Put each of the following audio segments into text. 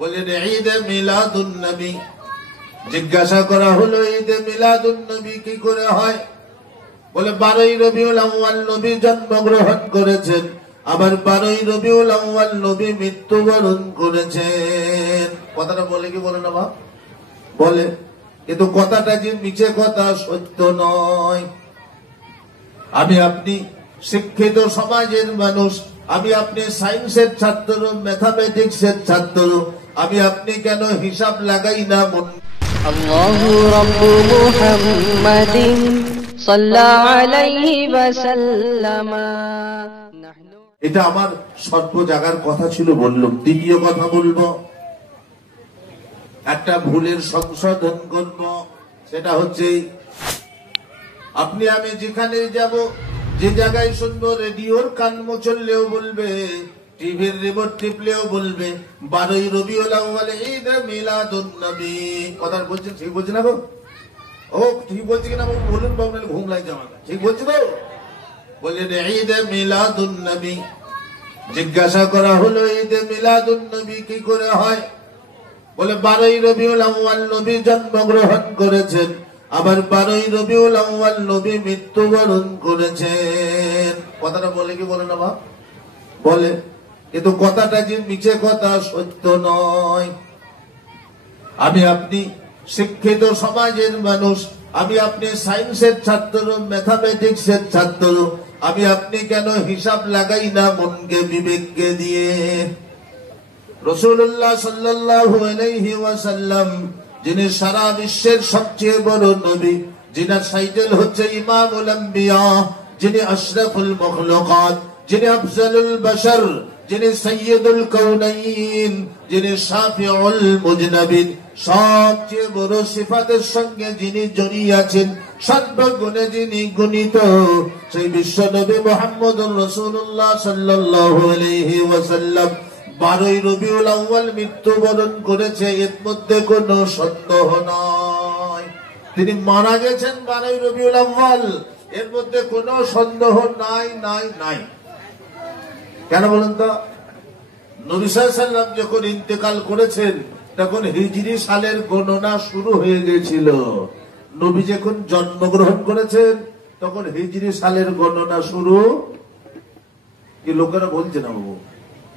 বলেন ঈদে মিলাদুন নবী। জিজ্ঞাসা করা হলো ঈদে মিলাদুন নবী কি করে হয়? বলে 12ই রবিউল আউয়াল নবী জন্মগ্রহণ করেছেন, আবার 12ই রবিউল আউয়াল নবী মৃত্যুবরণ করেছেন। কথাটা বলে কি বলে না বাপ? বলে, কিন্তু কথাটা যে মিছে কথা, সত্য নয়। আমি আপনি শিক্ষিত সমাজের মানুষ, আমি আপনি সায়েন্সের ছাত্র, ম্যাথামেটিক্সের ছাত্র, আমি আপনি কেন হিসাব লাগাই না? আল্লাহু রাব্বু মুহাম্মাদিন সাল্লাল্লাহু আলাইহি ওয়াসাল্লাম। এটা আমার সর্ব জায়গার কথা ছিল, বললাম। দ্বিতীয় কথা বলবো, একটা ভুলের সংশোধন করব। সেটা হচ্ছে, আপনি আমি যেখানে যাব, যে জায়গায় শুনবো, রেডিওর কান মুচললেও বলবে, টিভির রিমোট টিপলেও বলবে 12ই রবিউল আউয়াল ঈদ মিলাদুন নবী। কথা বলছেন ঠিক বলছি না গো? ও ঠিক বলছি কিনা বলুন বাবু, নাহলে ঘুম লাগছে আমার। ঠিক বলছি তো? বললেন ঈদ মিলাদুন নবী। জিজ্ঞাসা করা হলো ঈদে মিলাদুন নবী কি করে হয়? বলে 12ই রবিউল আউয়াল নবী জন্মগ্রহণ করেছেন, আবার 12ই রবিউল আউয়াল নবী মৃত্যুবরণ করেছেন। কথাটা বলে কি বলে না বাপ? বলে, কিন্তু কথাটা যে মিছে কথা, সত্য নয়। আমি আপনি শিক্ষিত সমাজের মানুষ, আমি আপনি সায়েন্সের ছাত্র, ম্যাথামেটিক্সের ছাত্র, আমি আপনি কেন হিসাব লাগাই না মনকে বিবেককে দিয়ে? রাসূলুল্লাহ সাল্লাল্লাহু আলাইহি ওয়াসাল্লাম, যিনি সারা বিশ্বের সবচেয়ে বড় নবী, যিনার টাইটেল হচ্ছে ইমামুল আম্বিয়া, যিনি আশরাফুল মাখলুকাত, যিনি আফজালুল বাশার, যিনি সাইয়্যিদুল কাউনাইন, যিনি শাফিউল মুজনাবিন, সবচেয়ে বড় সিফাতের সঙ্গে যিনি জড়িয়ে আছেন, সর্বগুণে যিনি গুণিত, সেই বিশ্ব নবী মুহাম্মদুর রাসূলুল্লাহ সাল্লাল্লাহু আলাইহি ওয়াসাল্লাম 12ই রবিউল আউয়াল মৃত্যুবরণ করেছে, এর মধ্যে কোনো সন্দেহ নয়। তিনি মারা গেছেন 12ই রবিউল আউয়াল, এর মধ্যে কোনো সন্দেহ নাই নাই নাই। কেন বলুন তো? নবী সাল্লাল্লাহু আলাইহি ওয়াসাল্লাম যখন ইন্তেকাল করেছেন, তখন হিজরি সালের গণনা শুরু হয়ে গিয়েছিল। নবী যখন জন্মগ্রহণ করেছেন, তখন হিজরি সালের গণনা শুরু। কি লোকেরা বলছে না বাবু?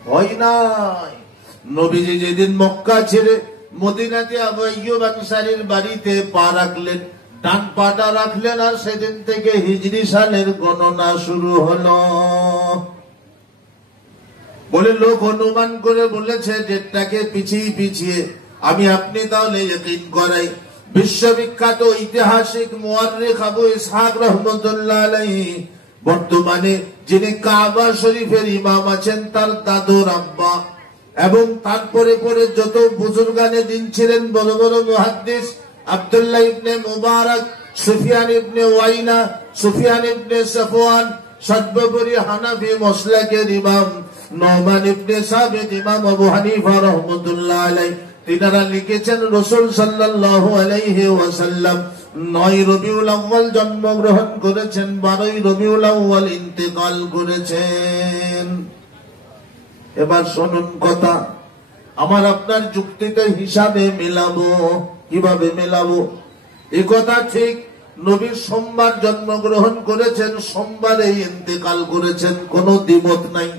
হয় নাই। নবীজি যেদিন মক্কা ছেড়ে মদিনাতে আবু আইয়ুব আনসারীর বাড়িতে পা রাখলেন, ডান পাটা রাখলেন, আর সেদিন থেকে হিজরি সালের গণনা শুরু হলো। বলে লোক অনুমান করে বলেছে ডেটটাকে পিছিয়ে পিছিয়ে। আমি আপনি তাহলে ইয়াকিন করাই, বিশ্ববিখ্যাত ঐতিহাসিক মুআররিখ আবু ইসহাক রাহমাতুল্লাহ আলাইহি, বর্তমানে যিনি কাবা শরীফের ইমাম আছেন, তার দাদুর আব্বা, এবং তারপরে পরে যত বুজুর্গানে দিন ছিলেন, বড় বড় মুহাদ্দিস, আব্দুল্লাহ ইবনে মুবারক, সুফিয়ান ইবনে ওয়াইনা, সুফিয়ান ইবনে সাফওয়ান, সর্বোপরি হানাফি মাসলাকের ইমাম নুমান ইবনে সাবিত, ইমাম আবু হানিফা রাহমাতুল্লাহ আলাইহি, তিনারা লিখেছেন রাসূল সাল্লাল্লাহু আলাইহি ওয়াসাল্লাম 9ই রবিউল আউয়াল জন্মগ্রহণ করেছেন, 12ই রবিউল আউয়াল ইন্তেকাল করেছেন। এবার শুনুন কথা, আমার আপনার যুক্তিতে হিসাবে মেলাবো। কিভাবে মেলাবো? এই কথা ঠিক, নবী সোমবার জন্মগ্রহণ করেছেন, সোমবারে ইন্তেকাল করেছেন, কোনো দ্বিমত নাই।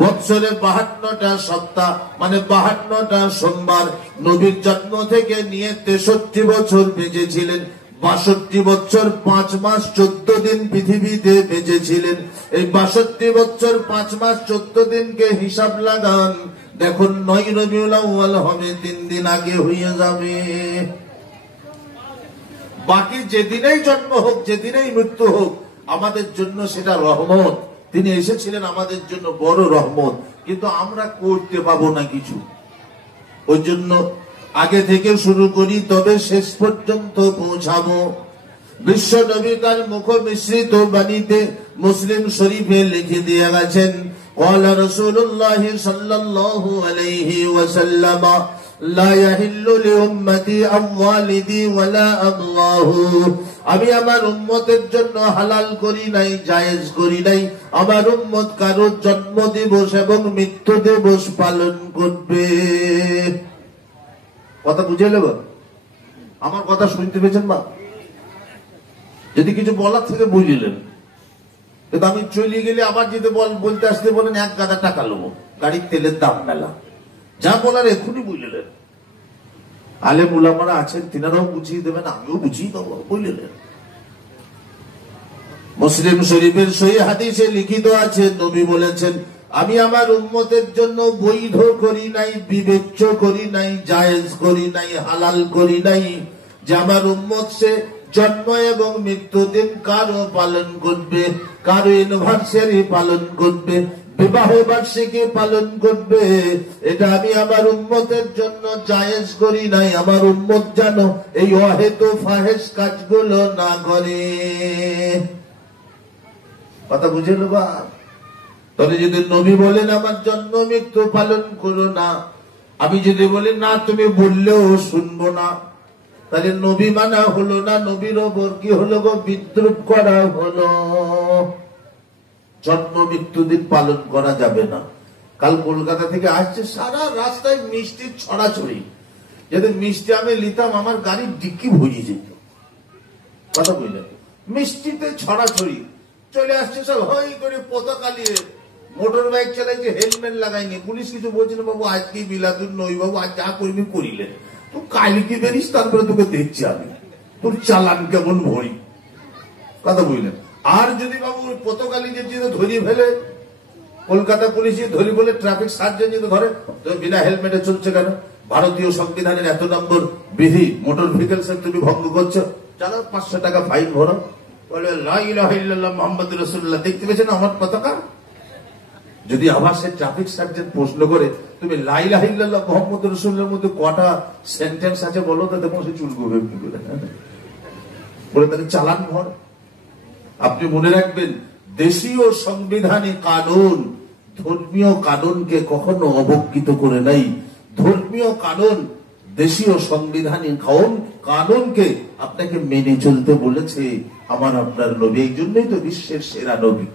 বৎসরে 52টা সপ্তাহ, মানে 52টা সোমবার। নবীর জন্ম থেকে নিয়ে 63 বছর বেঁচেছিলেন, 62 বছর 5 মাস 14 দিন পৃথিবীতে বেঁচেছিলেন। এই 62 বছর 5 মাস 14 দিনকে হিসাব লাগান, দেখুন 9ই রবিউল আউয়াল হবে 3 দিন আগে হয়ে যাবে। বাকি যেদিনেই জন্ম হোক, যেদিনেই মৃত্যু হোক, আমাদের জন্য সেটা রহমত। তিনি এসেছিলেন আমাদের জন্য বড় রহমত, কিন্তু আমরা করতে পাবো না কিছু। ওই জন্য আগে থেকে শুরু করি, তবে শেষ পর্যন্ত পৌঁছাবো। বিশ্ব নবী তার মুখ মিশ্রিত বাণীতে মুসলিম শরীফে লিখে দিয়ে গেছেন, ক্বালা রাসূলুল্লাহ সাল্লাল্লাহু আলাইহি ওয়াসাল্লাম, লা ইয়াহিল্লু লিউম্মতি আমওয়ালিদি ওয়ালা আমওয়াহু। আমি আমার উম্মতের জন্য হালাল করি নাই, জায়েজ করি নাই, আমার উম্মত কারো জন্ম দিবস এবং মৃত্যু দিবস পালন করবে। কথা বুঝে এলো? আমার কথা শুনতে পেয়েছেন বা? যদি কিছু বলার থেকে বুঝলেন, কিন্তু আমি চলে গেলে আবার যদি বলতে আসতে বলেন 1 গাদা টাকা নেবো, গাড়ির তেলের দাম মেলা, যা বলার এখনই বুঝলেন। আলেম উলামারা আছেন, তিনারাও বুঝিয়ে দেবেন, আমিও বুঝিয়ে দেবো, বুঝলেন। মুসলিম শরীফের সহিহ হাদিসে লিখিত আছে, নবী বলেছেন, আমি আমার উম্মতের জন্য বৈধ করি নাই, বিবেচ্য করি নাই, জায়েজ করি নাই, হালাল করি নাই যে আমার উম্মত সে জন্ম এবং মৃত্যু দিন কারো পালন করবে, কারো ইউনিভার্সারি পালন করবে, বিবাহ বার্ষিকী পালন করবে। এটা আমি আমার উম্মতের জন্য জায়েজ করি নাই। আমার উম্মত যেন এই অহেতু ফাহেশ কাজগুলো না করে। কথা বুঝে নেবা? তবে যদি নবী বলেন আমার জন্ম মৃত্যু পালন করো না, আমি যদি বলি না তুমি বললেও শুনবো না, তাহলে নবী মানা হলো না, নবীর ওপর কি হলো গো? বিদ্রুপ করা হলো। জন্ম মৃত্যু দিন পালন করা যাবে না। কাল কলকাতা থেকে আসছে, সারা রাস্তায় মিষ্টির ছড়াছড়ি। যদি মিষ্টি আমি নিতাম আমার গাড়ির ডিক্কি ভরিয়ে যেত। কথা বুঝলেন? মিষ্টিতে ছড়াছড়ি চলে আসছে, সব হই করে পতাকা নিয়ে মোটর বাইক চালাইছে, হেলমেট লাগাইনি। পুলিশ কিছু বলছে না, বাবু আজকে মিলাদুন নই, বাবু আজ যা করবি করিলেন, তুই কালকে বেরিস, তারপরে তোকে দেখছি আমি তোর চালান কেমন ভরি। কথা বুঝলেন? আর যদি বাবু পতাকা নিয়ে ধরিয়ে ফেলে, কলকাতা পুলিশে ধরি বলে ট্রাফিক সার্জন যদি ধরে, তুমি বিনা হেলমেটে চলছে কেন? ভারতীয় সংবিধানের এত নম্বর বিধি মোটর ভেহিকলস তুমি ভঙ্গ করছো, চালাও, 500 টাকা ফাইন ভরো। বলে লা ইলাহা ইল্লাল্লাহ মুহাম্মাদুর রাসূলুল্লাহ, দেখতে পেয়েছেন আমার পতাকা? যদি আবার সে ট্রাফিক সার্জন প্রশ্ন করে, তুমি লা ইলাহা ইল্লাল্লাহ মুহাম্মাদুর রাসূলুল্লাহর মধ্যে কটা সেন্টেন্স আছে বলো তো, দেখো সে চুল গোবে বলে তাকে চালান ভর। আপনি মনে রাখবেন, দেশীয় সংবিধানে কানুন ধর্মীয় কানুনকে কখনো অবজ্ঞিত করে নাই। ধর্মীয় কানুন দেশীয় সংবিধানে কানুনকে আপনাকে মেনে চলতে বলেছে আমার আপনার নবী। এই জন্যই তো বিশ্বের সেরা নবী।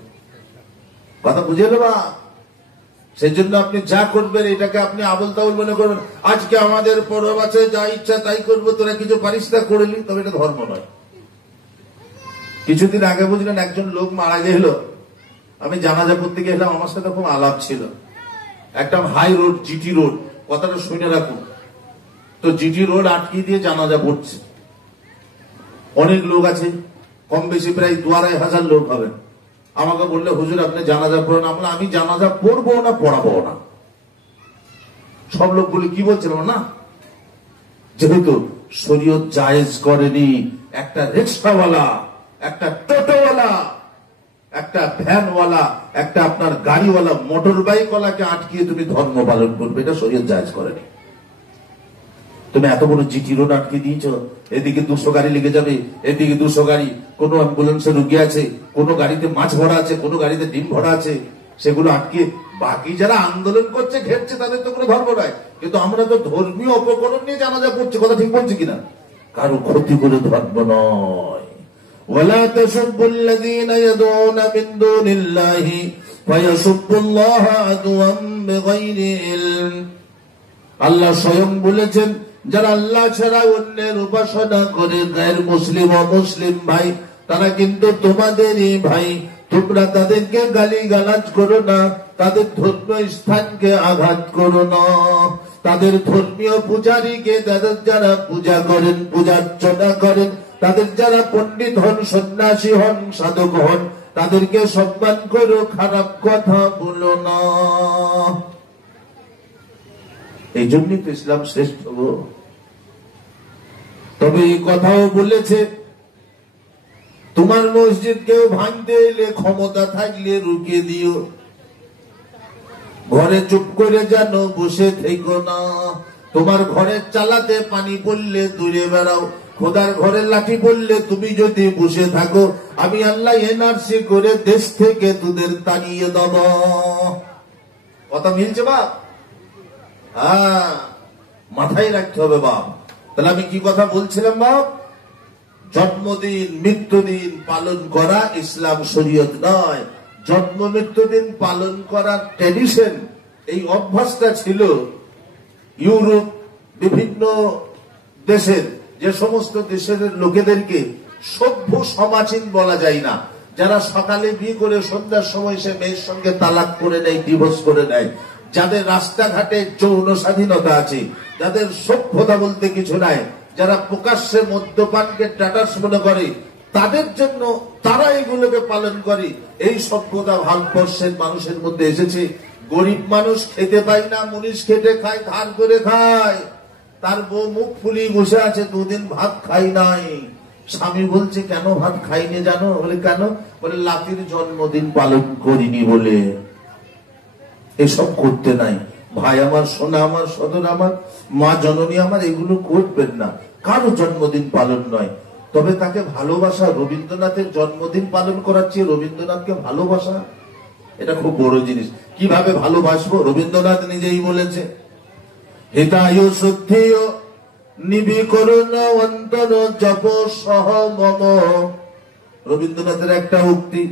কথা বুঝে নেবা? সেই জন্য আপনি যা করবেন এটাকে আপনি আবল তাবল মনে করবেন। আজকে আমাদের পরব আছে, যা ইচ্ছা তাই করবো, তোরা কিছু পারিস না করলি, তবে এটা ধর্ম নয়। কিছুদিন আগে বুঝলেন একজন লোক মারা গেল, আমি জানাজা করতে গেলাম, আমার সাথে খুব আলাপ ছিল। একটা হাই রোড, জিটি রোড, কথাটা শুনে রাখুন তো, জিটি রোড আটকে দিয়ে জানাজা পড়ছে। অনেক লোক আছে, কম বেশি প্রায় 2,500 লোক হবে। আমাকে বললে হুজুর আপনি জানাজা পড়েন। আমি জানাজা পড়বো না, পড়াবো না। সব লোক বলে কি বলছিলাম না, যেহেতু শরীয়ত জায়েজ করেনি একটা রিক্সাওয়ালা, একটা টোটোওয়ালা, একটা ভ্যানওয়ালা, একটা আপনার গাড়িওয়ালা, মোটর বাইকওয়ালাকে আটকিয়ে তুমি ধর্ম পালন করবে, এটা শরীয়ত জায়েজ করেনি। তুমি এত বড় জিটি রোড আটকে দিয়েছ, এদিকে 200 গাড়ি লেগে যাবে, এদিকে 200 গাড়ি, কোন অ্যাম্বুলেন্সে রুগী আছে, কোন গাড়িতে মাছ ভরা আছে, কোন গাড়িতে ডিম ভরা আছে, সেগুলো আটকে বাকি যারা আন্দোলন করছে, ঘেরছে, তাদের তো কোনো ধর্ম নয়। কিন্তু আমরা তো ধর্মীয় উপকরণ নিয়ে জানাজা পড়ছি। কথা ঠিক বলছি কিনা? কারো ক্ষতি করে ধর্ম নয়। ওয়ালা তাসুবুল্লাযীনা ইয়াদউনা মিন দুনিল্লাহি ফায়াসুবুল্লাহা আদওয়াম বিগাইরি ইলম। আল্লাহ স্বয়ং বলেছেন, যারা আল্লাহ ছাড়া অন্যের উপাসনা করে, গায়ের মুসলিম অমুসলিম ভাই, তারা কিন্তু তোমাদেরই ভাই। তোমরা তাদেরকে গালি গালাজ করো না, তাদের ধর্মীয় স্থানকে আঘাত করো না, তাদের ধর্মীয় পূজারীকে, তাদের যারা পূজা করেন, পূজার্চনা করেন, তাদের যারা পণ্ডিত হন, সন্ন্যাসী হন, সাধক হন, তাদেরকে সম্মান করো, খারাপ কথা বলো না। এই জন্যই তো ইসলাম শ্রেষ্ঠ। তবে এই কথাও বলেছে, তোমার মসজিদ কেউ ভাঙতে এলে ক্ষমতা থাকলে রুকিয়ে দিও, ঘরে চুপ করে যেন বসে থেকো না। তোমার ঘরে চালাতে পানি পড়লে দূরে বেড়াও, খোদার ঘরে লাঠি পড়লে তুমি যদি বসে থাকো, আমি আল্লাহ এনআরসি করে দেশ থেকে তোদের তাড়িয়ে দেব। কথা মিলছে বাপ? হ্যাঁ, মাথায় রাখতে হবে বাপ। তাহলে আমি কি কথা বলছিলাম বাপ? জন্মদিন মৃত্যুদিন পালন করা ইসলাম শরীয়ত নয়। জন্ম মৃত্যুদিন পালন করার ট্র্যাডিশন, এই অভ্যাসটা ছিল ইউরোপ, বিভিন্ন দেশের যে সমস্ত দেশের লোকেদেরকে সভ্য সমাজীন বলা যায় না, যারা সকালে বিয়ে করে সন্ধ্যার সময় সে মেয়ের সঙ্গে তালাক করে নেয়, ডিভোর্স করে নেয়, যাদের রাস্তাঘাটে যৌন স্বাধীনতা আছে, যাদের সভ্যতা বলতে কিছু নাই, যারা প্রকাশ্যে মদ্যপানকে স্ট্যাটাস মনে করে, তাদের জন্য তারা এগুলোকে পালন করে। এই সভ্যতা ভারতবর্ষের মানুষের মধ্যে এসেছে। গরিব মানুষ খেতে পায় না, মুনিশ খেতে খায়, ধার করে খায়। তার বউ মুখ ফুলিয়ে বসে আছে, দুদিন ভাত খাই নাই। স্বামী বলছে কেন ভাত খাইনি জানো? বলে কেন? বলে লাতির জন্মদিন পালন করিনি বলে। এসব করতে নাই। ভাই আমার, সোনা আমার, সদর আমার, মা জননী আমার, এগুলো করবেন না। কারো জন্মদিন পালন নয়, তবে তাকে ভালোবাসা। রবীন্দ্রনাথের জন্মদিন পালন করার চেয়ে রবীন্দ্রনাথকে ভালোবাসা, এটা খুব বড় জিনিস। কিভাবে ভালোবাসবো? রবীন্দ্রনাথ নিজেই বলেছে, হিতায়ু শুদ্ধিয় নিবিকরণ অন্তর জপ সহ মম। রবীন্দ্রনাথের একটা উক্তি,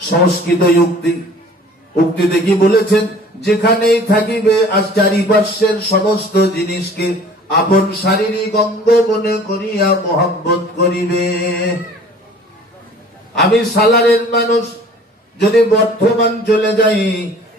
সংস্কৃত উক্তি। উক্তিতে কি বলেছেন? যেখানেই থাকিবে আজ চারিপার্শ্বের সমস্ত জিনিসকে আপন শারীরিক অঙ্গ মনে করিয়া মোহাব্বত করিবে। আমি সালারের মানুষ, যদি বর্ধমান চলে যাই,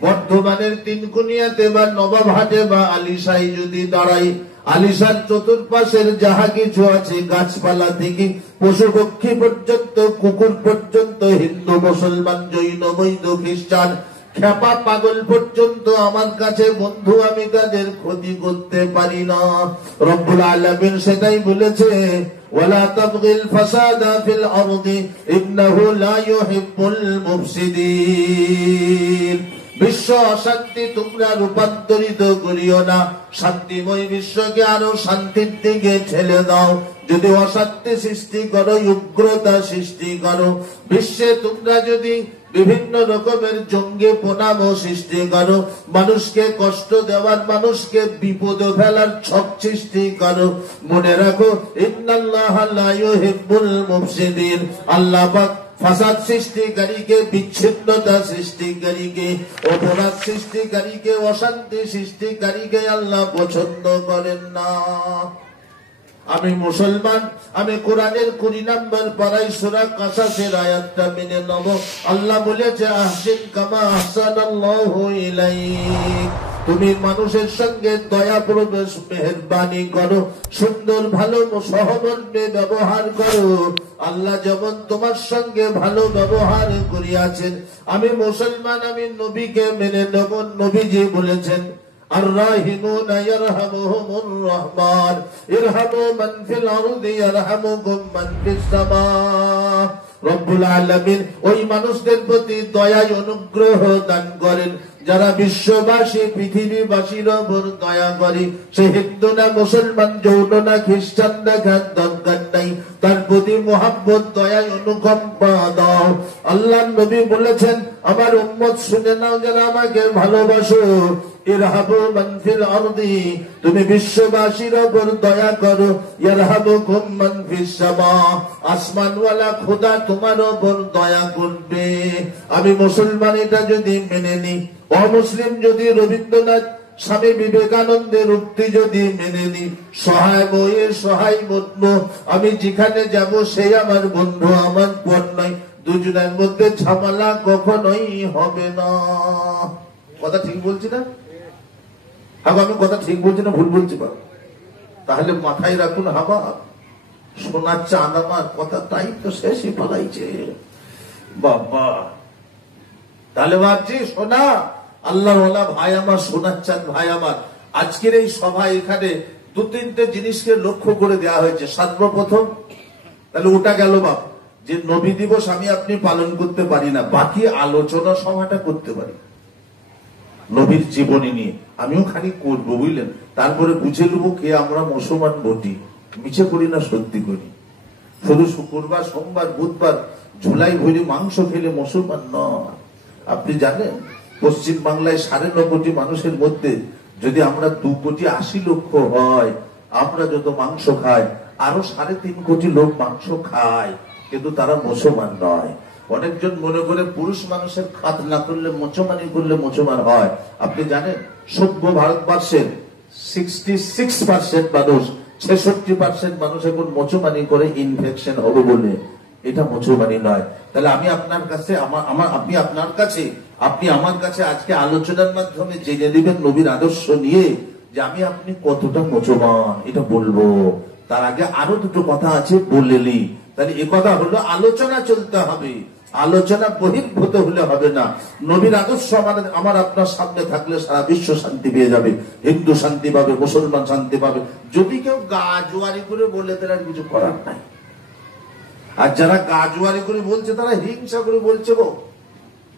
বর্ধমানের তিনকুনিয়াতে বা নবাবহাটে বা আলিশাই যদি দাঁড়াই, আলিশার চতুর্পাশের যাহা কিছু আছে, গাছপালা থেকে পশু পক্ষী পর্যন্ত, কুকুর পর্যন্ত, হিন্দু মুসলমান জৈন বৈদ্য খ্রিস্টান খেপা পাগল পর্যন্ত আমার কাছে বন্ধু, আমি তাদের ক্ষতি করতে পারি না। রব্বুল আলামিন সেটাই বলেছে, ওয়ালা তাবগিল ফাসাদা ফিল আরদি ইন্নাহু লা ইউহিব্বুল মুফসিদিন। বিশ্ব অশান্তি তোমরা রূপান্তরিত করিও না, শান্তিময় বিশ্বকে আরো শান্তির দিকে ঠেলে দাও। যদি অশান্তি সৃষ্টি করো, উগ্রতা সৃষ্টি করো, বিশ্বে তোমরা যদি বিভিন্ন রকমের জঙ্গে প্রণাম সৃষ্টি করো, মানুষকে কষ্ট দেওয়ার, মানুষকে বিপদে ফেলার ছক সৃষ্টি করো, মনে রাখো ইন্নাল্লাহা লা ইউহিব্বুল মুফসিদিন। আল্লাহ পাক ফাসাদ সৃষ্টিকারীকে, বিচ্ছিন্নতা সৃষ্টিকারীকে, অপরাধ সৃষ্টিকারীকে, অশান্তি সৃষ্টিকারীকে আল্লাহ পছন্দ করেন না। আমি মুসলমান, আমি কোরআনের 20 নম্বর পারায় সূরা কাসাসের আয়াতটা মেনে নেব। আল্লাহ বলেছে, আহসিন কামা আহসানাল্লাহু ইলাইক। তুমি মানুষের সঙ্গে দয়া প্রবেশ মেহেরবানি করো, সুন্দর ভালো সহমর্মে ব্যবহার করো। আল্লাহ যেমন তোমার সঙ্গে ভালো ব্যবহার করিয়াছেন। আমি মুসলমান, আমি নবীকে মেনে নেব। নবীজি বলেছেন, الراحمون يرحمهم الرحمن ارحموا من في الأرض يرحمكم من في السماء। রব্বুল আলামিন ওই মানুষদের প্রতি দয়া অনুগ্রহ দান করেন যারা বিশ্ববাসী, পৃথিবীবাসীর উপর দয়া করে। সে হিন্দু না, মুসলমান, জৈন না, খ্রিস্টান দেখার দরকার নাই, তার প্রতি মোহাব্বত, দয়া, অনুকম্পা দাও। আল্লাহ নবী বলেছেন, আমার উম্মত শুনে নাও, যারা আমাকে ভালোবাসো, ইরহামু মান ফিল আরদি, তুমি বিশ্ববাসীর উপর দয়া করো। ইয়ারহামুকুম মান ফিস সামা, আসমানওয়ালা খোদা তোমার উপর দয়া করবে। আমি মুসলমান, এটা যদি মেনে নিই, অমুসলিম যদি রবীন্দ্রনাথ, স্বামী বিবেকানন্দের উক্তি যদি মেনে নিই, সহায় বয়ে সহায় বন্ধু, আমি যেখানে যাব সেই আমার বন্ধু, আমার পর নয়। দুজনের মধ্যে ঝামেলা কখনোই হবে না। কথা ঠিক বলছি না? আমি কথা ঠিক বলছি না ভুল বলছি? তাহলে মাথায় রাখুন, হাবা সোনার চাঁদ আমার কথা তাই তো শেষই পালাইছে বাবা। তাহলে ভাবছি সোনা, আল্লাহওয়ালা ভাই আমার, সোনার চাঁদ ভাই আমার, আজকের এই সভায় এখানে 2-3টে জিনিসকে লক্ষ্য করে দেওয়া হয়েছে। সর্বপ্রথম তাহলে ওটা গেল বাপ, যে নবী দিবস আমি আপনি পালন করতে পারি না, বাকি আলোচনা সভাটা করতে পারি নবীর জীবনী নিয়ে। আমিও খালি করবো, বুঝলেন? তারপরে বুঝে নেবো কে আমরা মুসলমান বটি, মিছে করি না সত্যি করি। শুধু শুক্রবার, সোমবার, বুধবার ঝুলাই ভরি মাংস খেলে মুসলমান নয়। আপনি জানেন, পশ্চিম বাংলায় 9.5 কোটি মানুষের মধ্যে যদি আমরা 2,80,00,000 হয়, আমরা যত মাংস খাই, আরো 3.5 কোটি লোক মাংস খায়, কিন্তু তারা মুসলমান নয়। অনেকজন মনে করে পুরুষ মানুষের খাত না করলে, মুসলমানি করলে মুসলমান হয়। আপনি জানেন, সভ্য ভারতবর্ষের 66% মানুষ, 66% মানুষ এখন মোচমানি করে ইনফেকশন হবে বলে। এটা মোচমানি নয়। তাহলে আমি আপনার কাছে আপনি আপনার কাছে, আপনি আমার কাছে আজকে আলোচনার মাধ্যমে জেনে নেবেন নবীর আদর্শ নিয়ে যে আমি আপনি কতটা মোচমান, এটা বলবো। তার আগে আরো দুটো কথা আছে বললেই। তাহলে এ কথা হলো আলোচনা চলতে হবে, আলোচনা বহির্ভূত হলে হবে না। নবীর আদর্শ আমার আপনার সামনে থাকলে সারা বিশ্ব শান্তি পেয়ে যাবে, হিন্দু শান্তি পাবে, মুসলমান শান্তি পাবে। যদি কেউ গা জোয়ারি করে বলে তার কিছু করার নাই। আর যারা গা জোয়ারি করে বলছে তারা হিংসা করে বলছে গো,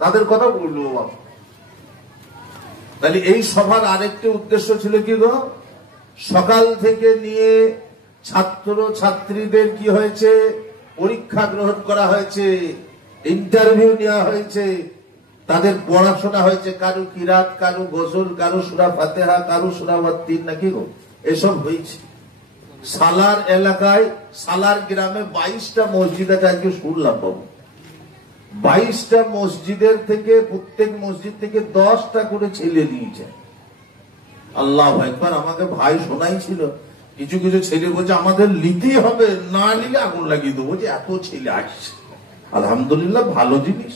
তাদের কথা বলবো। তাহলে এই সভার আরেকটি উদ্দেশ্য ছিল কি গো, সকাল থেকে নিয়ে ছাত্র ছাত্রীদের কি হয়েছে, পরীক্ষা গ্রহণ করা হয়েছে, ইন্টারভিউ নেওয়া হয়েছে, তাদের পড়াশোনা হয়েছে, কারু কিরাত, কারু গজল, কারু সূরা ফাতিহা, কারু সূরা ওয়াত্তিন, নাকি গো এসব হয়েছে। সালার এলাকায়, সালার গ্রামে 22টা মসজিদ আছে, আজকে শুনলাম বাবু। 22টা মসজিদের থেকে প্রত্যেক মসজিদ থেকে 10টা করে ছেলে নিয়েছে। আল্লাহু আকবার। আমাকে ভাই শোনাই ছিল, কিছু কিছু ছেলে বলছে আমাদের নিতেই হবে, না নিলে আগুন লাগিয়ে দেবো, যে এত ছেলে আসছে। আলহামদুলিল্লাহ, ভালো জিনিস,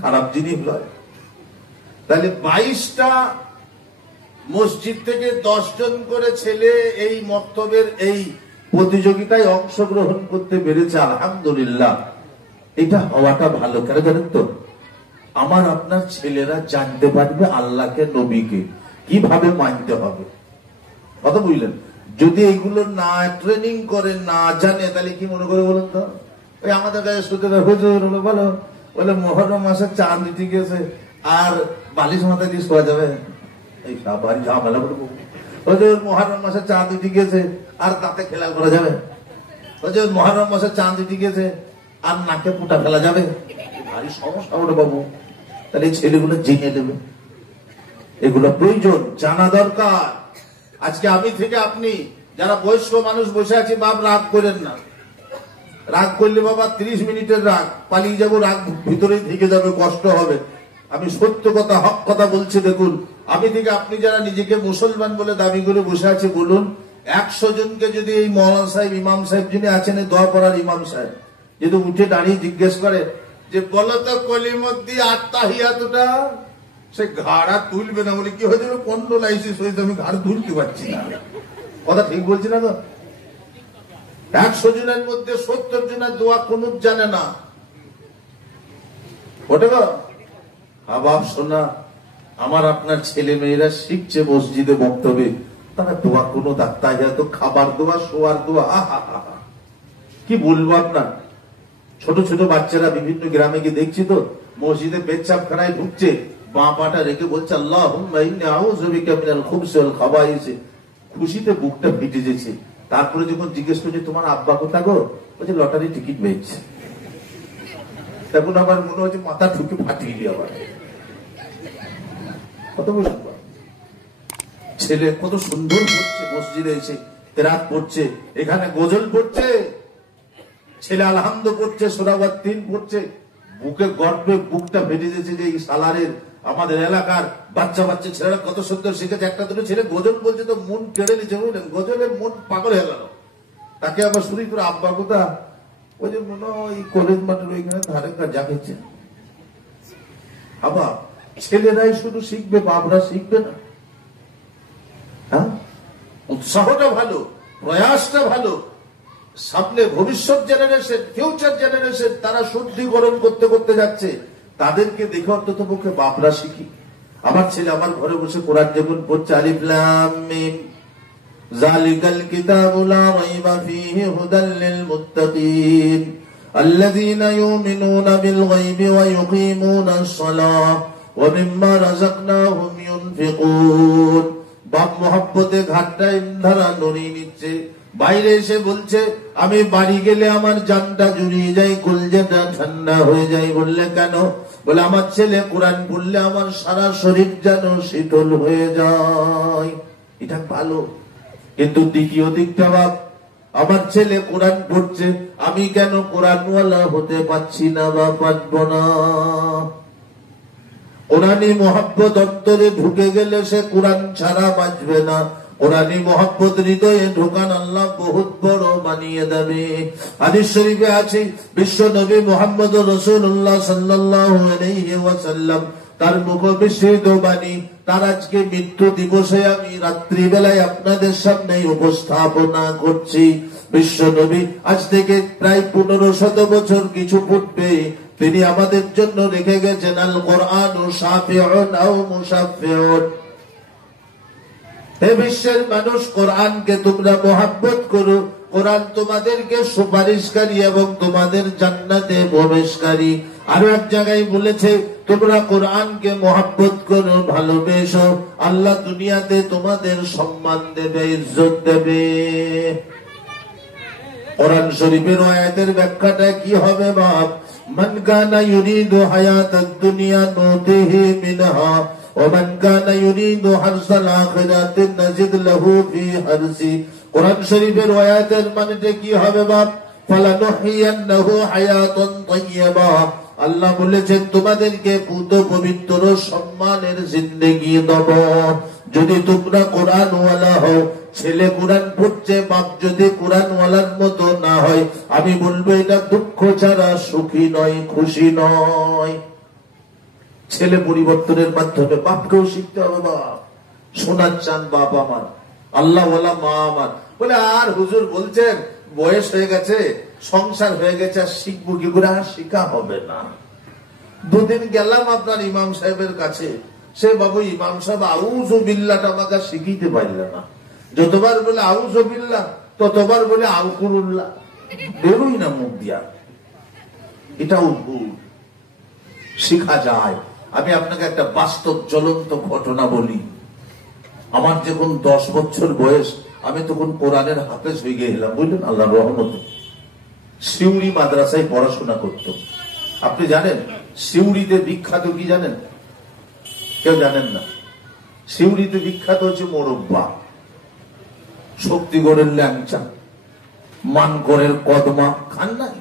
খারাপ জিনিস নয়। তাহলে 22টা মসজিদ থেকে 10 জন করে ছেলে এই মক্তবের এই প্রতিযোগিতায় অংশগ্রহণ করতে পেরেছে। আলহামদুলিল্লাহ, এটা হওয়াটা ভালো। কেন জানেন তো, আমার আপনার ছেলেরা জানতে পারবে আল্লাহকে, নবীকে কিভাবে মানতে হবে। কথা বুঝলেন? যদি এগুলো না ট্রেনিং করে, না জানে, তাহলে কি মনে করে বলুন তো? ওই আমাদের কাছে শুনতে হুজুর হলো বলো, বলে মুহররম মাসে চাঁদ উঠে গেছে আর বালিশ মাথায় দিয়ে শোয়া যাবে, এই বাড়ি ঝামেলা করবো। হুজুর মুহররম মাসে চাঁদ উঠে গেছে আর তাতে খেলা করা যাবে। হুজুর মুহররম মাসে চাঁদ উঠে গেছে আর নাকে পুটা ফেলা যাবে, ভারী সমস্যা ওটা বাবু। তাহলে এই ছেলেগুলো জেনে নেবে, এগুলো প্রয়োজন, জানা দরকার। আজকে আমি থেকে আপনি যারা বয়স্ক মানুষ বসে আছি, বাপ রাগ করেন না। রাগ করলে বাবা 30 মিনিটের রাগ, পালিয়ে যাবো, রাগ ভিতরেই থেকে যাবে, কষ্ট হবে। আমি সত্য কথা, হক কথা বলছি। দেখুন, আমি থেকে আপনি যারা নিজেকে মুসলমান বলে দাবি করে বসে আছে, বলুন 100 জনকে যদি এই মৌলানা সাহেব, ইমাম সাহেব যিনি আছেন, দোয়া পড়ার ইমাম সাহেব, যদি উঠে দাঁড়িয়ে জিজ্ঞেস করে যে বলো তো কলিমদ্দি আত্তাহিয়াতুটা, সে ঘাড়া তুলবে না। বলে কি হয়েছে, কন্ডোলাইসিস হয়েছে, আমি ঘাড় তুলতে পারছি না। কথা ঠিক বলছি না তো? 100 জনের মধ্যে 70 জনের দোয়া কুনুত জানে না। ওটা গো বাপ শোনা, আমার আপনার ছেলে মেয়েরা শিখছে মসজিদে বক্তব্যে, তারা দোয়া কুনুত আত্তাহিয়াত, খাবার দোয়া, শোয়ার দোয়া, আহা কি বলবো আপনার। ছোট ছোট বাচ্চারা বিভিন্ন গ্রামে গিয়ে দেখছি তো, মসজিদে পেচ্ছাবখানায় ঢুকছে, বাঁ পাটা রেখে বলছে আল্লাহুম্মা ইন্নী আউযু বিকা মিনাল খুবসি ওয়াল খাবাইস। খুশিতে বুকটা ফেটে যেছে। তারপরে যখন জিজ্ঞেস করছে তোমার আব্বা কোথা গো, বলছে লটারি টিকিট পেয়েছে। তখন আমার মনে হচ্ছে মাথা ঠুকে ফাটিয়ে দিয়ে আবার কত বলবো। ছেলে কত সুন্দর পড়ছে, মসজিদে এসে তেরাত পড়ছে, এখানে গজল পড়ছে, ছেলে আলহামদু পড়ছে, সূরা ওয়াত্তিন পড়ছে। বুকে গর্বে বুকটা ফেটে যেছে যে এই সালারের আমাদের এলাকার বাচ্চা বাচ্চা ছেলেরা কত সুন্দর শিখেছে। একটা দুটো ছেলে গজল বলছে তো মন কেড়ে নিচ্ছে, বুঝলেন, গজলে মন পাগল হয়ে গেল। তাকে আবার শুনি করে আব্বা কোথা, ওই যে মনে হয় কলেজ মাঠের ওইখানে ধারে যা খেয়েছে। আবার ছেলেরাই শুধু শিখবে, বাপরা শিখবে না। হ্যাঁ, উৎসাহটা ভালো, প্রয়াসটা ভালো। সামনে ভবিষ্যৎ জেনারেশন, ফিউচার জেনারেশন, তারা শুদ্ধিকরণ করতে করতে যাচ্ছে। তাদেরকে দেখে অন্তত পক্ষে বাপরা শিখি। আমার ছেলে আমার ঘরে বসে কোরআন যেমন পড়ছে, আলিফ লাম মিম যালিকাল কিতাবু লা রাইবা ফীহি হুদাল লিল মুত্তাকিন আল্লাযীনা ইউমিনুনা বিল গায়বি ওয়া ইউকিমুনাস সালাহ ওয়া মিম্মা রাযাকনাহুম ইউনফিকুন। বাপ মোহাব্বতে ঘাটটা ইন্ধারা নড়িয়ে নিচ্ছে, বাইরে এসে বলছে আমি বাড়ি গেলে আমার জানটা জুড়িয়ে যায়, কলজাটা ঠান্ডা হয়ে যায়। বললে কেন? বলে আমার ছেলে কোরআন পড়লে আমার সারা শরীর যেন শীতল হয়ে যায়। এটা ভালো, কিন্তু দ্বিতীয় দিকটা বাপ, আমার ছেলে কোরআন পড়ছে, আমি কেন কোরআনওয়ালা হতে পারছি না বা পারব না? কোরআনী মোহাব্বত অন্তরে ঢুকে গেলে সে কোরআন ছাড়া বাঁচবে না। কোরআনী মহব্বত হৃদয়ে ঢোকান, আল্লাহ বহুত বড় বানিয়ে দেবে। হাদিস শরীফে আছে বিশ্ব নবী মুহাম্মদ রাসূলুল্লাহ সাল্লাল্লাহু আলাইহি ওয়াসাল্লাম তার মুখ বিস্মৃত বাণী, তার আজকে মৃত্যু দিবসে আমি রাত্রিবেলায় আপনাদের সামনে উপস্থাপনা করছি। বিশ্ব নবী আজ থেকে প্রায় 1500 বছর কিছু পূর্বে তিনি আমাদের জন্য রেখে গেছেন আল কোরআনু শাফিউন আও মুশাফফিউন। হে বিশ্বের মানুষ, কোরআনকে তোমরা মহব্বত করো, কোরআন তোমাদেরকে সুপারিশকারী এবং তোমাদের জান্নাতে প্রবেশকারী। আরো এক জায়গায় বলেছে তোমরা কোরআনকে মহব্বত করো, ভালোবেসো, আল্লাহ দুনিয়াতে তোমাদের সম্মান দেবে, ইজ্জত দেবে। কোরআন শরীফের আয়াতের ব্যাখ্যাটা কি হবে বাপ? মান কানা ইউরিদু হায়াতাদ দুনিয়া নুতিহি মিনহা ওয়া মান কানা ইউরিদু হারসাল আখিরাতি নাজিদ লাহু ফি হারসি। কোরআন শরীফের আয়াতের মানেটা কি হবে বাপ? ফালানুহিয়ান্নাহু হায়াতান তাইয়্যিবা। আল্লাহ বলেছেন তোমাদেরকে পুত পবিত্র সম্মানের জিন্দেগি দেব যদি তোমরা কোরআন ওয়ালা হও। ছেলে কোরআন পড়ছে, বাপ যদি কোরআন ওয়ালার মতো না হয়, আমি বলবো এটা দুঃখ ছাড়া সুখী নয়, খুশি নয়। ছেলে পরিবর্তনের মাধ্যমে বাপকেও শিখতে হবে। বাপ শোনার চান বাপ আমার, আল্লাহ ওয়ালা মা আমার। বলে আর হুজুর বলছেন বয়স হয়ে গেছে, সংসার হয়ে গেছে, আর শিখবো কি করে? আর শিখা হবে না। দুদিন গেলাম আপনার ইমাম সাহেবের কাছে, সে বাবু ইমাম সাহেব আউযু বিল্লাহটা আমাকে শিখিতে পারল না। যতবার বলে আউযু বিল্লাহ ততবার বলে আউকুরুল্লাহ, বেরোই না মুখ দিয়া। এটাও ভুল, শিখা যায়। আমি আপনাকে একটা বাস্তব জ্বলন্ত ঘটনা বলি। আমার যখন 10 বছর বয়স, আমি তখন কোরআনের হাফেজ হয়ে গেলাম, বুঝলেন, আল্লাহর রহমতে। সিউড়ি মাদ্রাসায় পড়াশোনা করতো। আপনি জানেন সিউড়িতে বিখ্যাত কি জানেন? কেউ জানেন না? সিউড়িতে বিখ্যাত হচ্ছে মোরব্বা, শক্তিগড়ের ল্যাংচা, মানকরের কদমা খান নাই?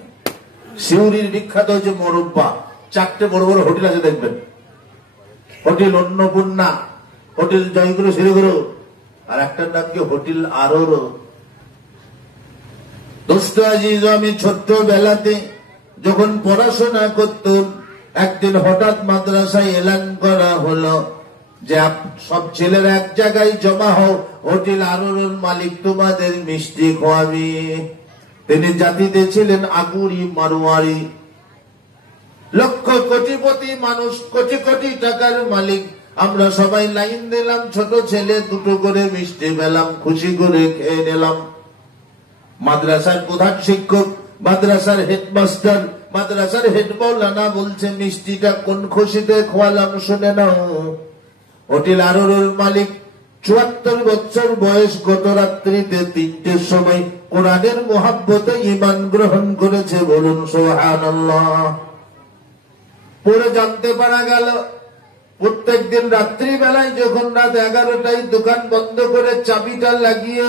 সিউড়ির বিখ্যাত হচ্ছে মোরব্বা। 4টে বড় বড় হোটেল আছে দেখবেন, হোটেল অন্নপূর্ণা, হোটেল জয়গুরু শ্রীগুরু, আর একটার নাম কি হোটেল আরোর। দোস্ত আজিজ, আমি ছোট্ট বেলাতে যখন পড়াশোনা করতাম, একদিন হঠাৎ মাদ্রাসায় এলান করা হলো যে সব ছেলেরা এক জায়গায় জমা হও, হোটেল আরোর মালিক তোমাদের মিষ্টি খোয়াবি। তিনি জাতিতে ছিলেন আগুরি মারোয়ারি, লক্ষ কোটিপতি মানুষ, কোটি কোটি টাকার মালিক। আমরা সবাই লাইন দিলাম, ছোট ছেলে 2টো করে মিষ্টি পেলাম, খুশি করে খেয়ে নিলাম। মাদ্রাসার প্রধান শিক্ষক, মাদ্রাসার হেডমাস্টার, মাদ্রাসার হেড মাওলানা বলছে মিষ্টিটা কোন খুশিতে খোয়ালাম শুনে নাও। হোটেল আরোর মালিক 74 বছর বয়স, গত রাত্রিতে 3টের সময় কোরআনের মহব্বতে ঈমান গ্রহণ করেছে। বলুন সুবহানাল্লাহ। পরে জানতে পারা গেল প্রত্যেক দিন রাত্রি বেলায় যখন রাত 11টায় দোকান বন্ধ করে চাবিটা লাগিয়ে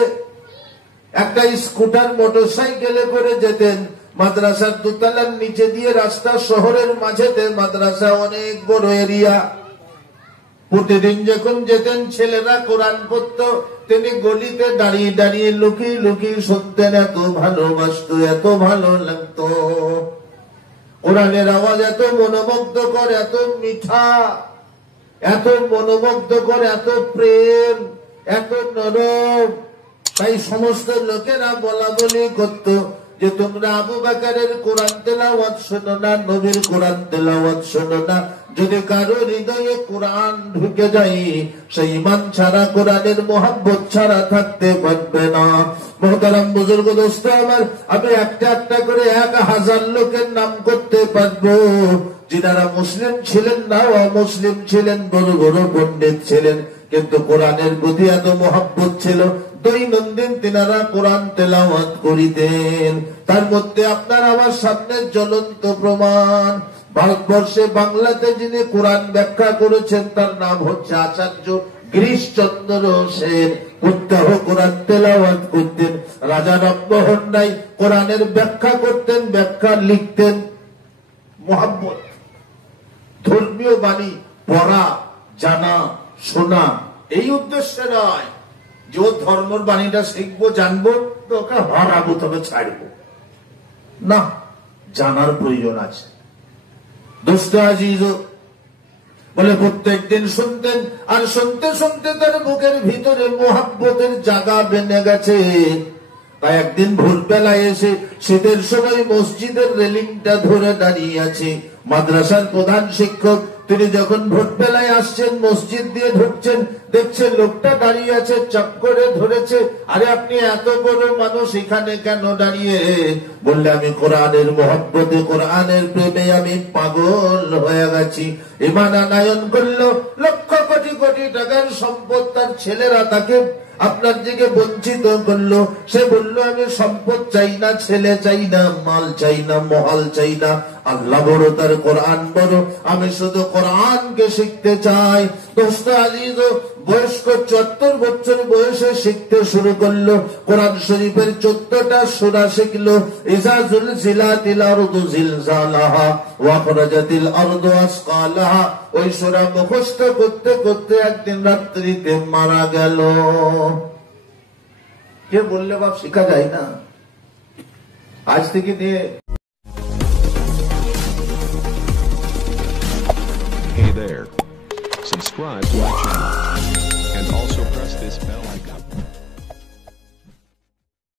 একটা স্কুটার মোটরসাইকেলে করে যেতেন মাদ্রাসার দোতলার নিচে দিয়ে, রাস্তা শহরের মাঝেতে, মাদ্রাসা অনেক বড় এরিয়া। প্রতিদিন যখন যেতেন ছেলেরা কোরআন পড়ত, তিনি গলিতে দাঁড়িয়ে দাঁড়িয়ে লুকিয়ে লুকিয়ে শুনতেন। এত ভালোবাসত, এত ভালো লাগতো। কোরআনের আওয়াজ এত মনোমুগ্ধকর, এত মিঠা, এত মনোমুগ্ধকর, এত প্রেম, এত নরম। তাই সমস্ত লোকেরা বলা বলি করত যে তোমরা আবু বকরের কোরআন তেলাওয়াত শোনো না, নবীর কোরআন তেলাওয়াত শোনো না। যদি কারো হৃদয়ে কোরআন ঢুকে যায়, সেই ঈমান ছাড়া, কোরআনের মহব্বত ছাড়া থাকতে পারবে না। মুহতারাম বুজুর্গ দোস্ত আমার, আমি একটা একটা করে 1000 লোকের নাম করতে পারবো যিনারা মুসলিম ছিলেন না, অমুসলিম ছিলেন, বড় বড় পণ্ডিত ছিলেন, কিন্তু কোরআনের প্রতি এত মহব্বত ছিল, দৈনন্দিন তিনারা কোরআন তেলাওয়াত করিতেন। তার মধ্যে আপনার আমার সামনে জ্বলন্ত প্রমাণ। ভারতবর্ষে বাংলাতে যিনি কোরআন ব্যাখ্যা করেছেন তার নাম হচ্ছে আচার্য গিরিশচন্দ্র সেন। প্রত্যহ কোরআন তেলাওয়াত করতেন। রাজা রামমোহন রায় কোরআনের ব্যাখ্যা করতেন, ব্যাখ্যা লিখতেন। মহব্বত, ধর্মীয় বাণী পড়া, জানা, শোনা, এই উদ্দেশ্যে নয়। যে ও ধর্মের বাণীটা শিখবো জানবো তো ওকে হারাবো তবে ছাড়বো না, জানার প্রয়োজন আছে। দোস্ত আজিজ বলে প্রত্যেক দিন শুনতেন, আর শুনতে শুনতে তার বুকের ভিতরে মোহাব্বতের জায়গা বেনে গেছে। তাই একদিন ভোরবেলায় এসে শীতের সময় মসজিদের রেলিংটা ধরে দাঁড়িয়ে আছে মাদ্রাসার প্রধান শিক্ষক। তিনি যখন ভোরবেলায় আসছেন, মসজিদ দিয়ে ঢুকছেন, দেখছেন লোকটা দাঁড়িয়ে আছে, চাপ করে ধরেছে। আরে আপনি এত বড় মানুষ এখানে কেন দাঁড়িয়ে? বললে আমি কোরআনের মহব্বতে, কোরআনের প্রেমে আমি পাগল হয়ে গেছি। ঈমান আনয়ন করলো, লক্ষ কোটি কোটি টাকার সম্পদ তার ছেলেরা তাকে আপনার দিকে বঞ্চিত করলো। সে বললো আমি সম্পদ চাই না, ছেলে চাই না, মাল চাই না, মহাল চাই না, আল্লাহ বড়, তার কোরআন বড়, আমি শুধু কোরআনকে শিখতে চাই। দোস্ত আজিজ, বয়স্ক 74 বছর বয়সে শিখতে শুরু করলো। কোরআন শরীফের 14টা সূরা শিখলো। ইযা জুলজিলাতিল আরদু জিলজালাহা ওয়া আখরাজাতিল আরদু আসকালাহা, ওই সূরা মুখস্থ করতে করতে একদিন রাত্রিতে মারা গেল। কে বললে বাপ শেখা যায় না? আজ থেকে নিয়ে Hey there. Subscribe to our channel and also press this bell icon.